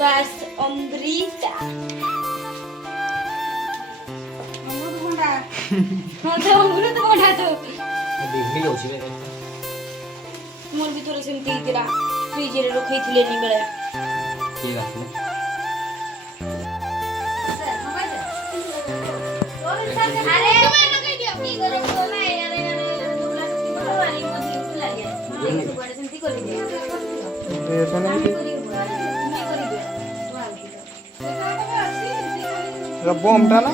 बस अमृता अमृत भंडा तो मोर भी थोड़ा सेमती हितला फ्रिज रे रखैथिले नि बेला के राखले अरे तुम्हें लगे दियो की करो बोला यार वाली मोदी खुला गया देखो तो बड़े सेमती कर दे বমটা না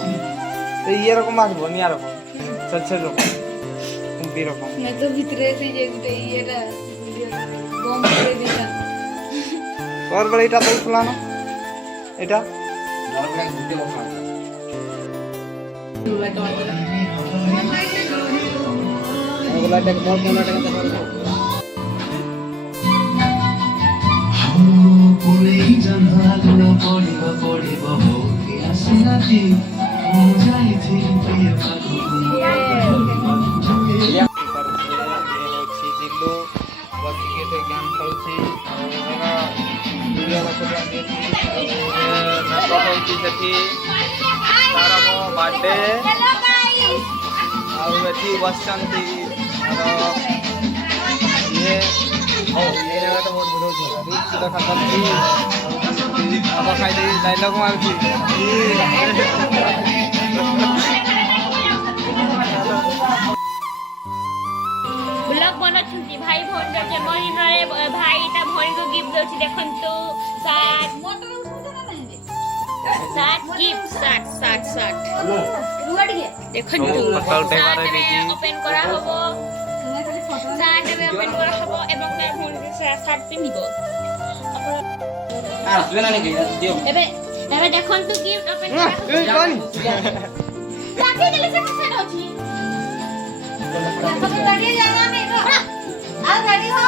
এই এরকম আসবো নি এরকম ছোট ছোট রকম এরকম मैं तो भीतर से जे गुटे येरा बम করে দিলাম তোর বড় এটা তো ফুলানো এটা নরবলা ঘুরতে বসা এগুলা টাকা মোট 15 টাকা তো পারবো পড়েই জানালো পড়িব পড়িব হোকে আসিনাতি যাইছি প্রিয় পাখি ଦିଲୁ ବସିକି ଏଠି ଗେମ୍ ଖେଳୁଛି ଆଉ ଏରା ଭିଡ଼ିଓ ରଖୁଛନ୍ତି ନାଟକ ହେଉଛି ସେଠି ତାର ମୋ ବାର୍ଥଡେ ଆଉ ଏଠି ବସିଛନ୍ତି ଇଏ ଇଏ ଜାଗା ତ ବହୁତ ବୁଲଉଛି ଦେଖାନ୍ତି ଆଗ ଖାଇଦେଇ ଡାଇଲଗ ମାରୁଛି ब्लॉग बनौछंती भाई भौन के जन्मदिन रे भाई ता भौन को गिफ्ट दउछि देखंतु 60 गिफ्ट 60 रुआ टिके देखंतु फोटो उठे मारे दीदी ओपन करा हबो 60 में ओपन करा हबो एवं तार भौन के 60 पिनिबो आ सुना नहीं दियो एबे देखंतु गिफ्ट ओपन करा हबो राखी देले से कसे अछि सब गाड़ी जाना में आ गाड़ी हो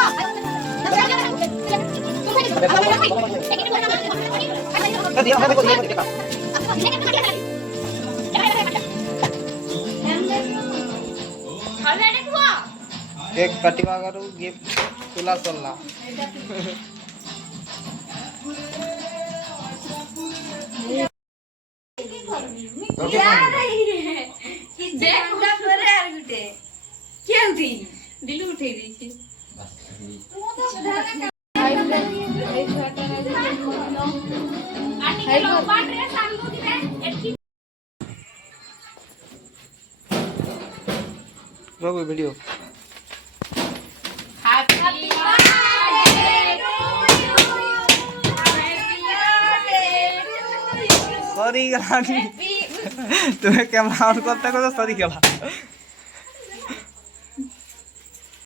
केक कटिवा करू गिफ्ट तुला चलला क्या उठी दिल उठे दी थी रघु वीडियो सॉरी गला तुम्हें कैमरा ऑन करते को तो सॉरी गला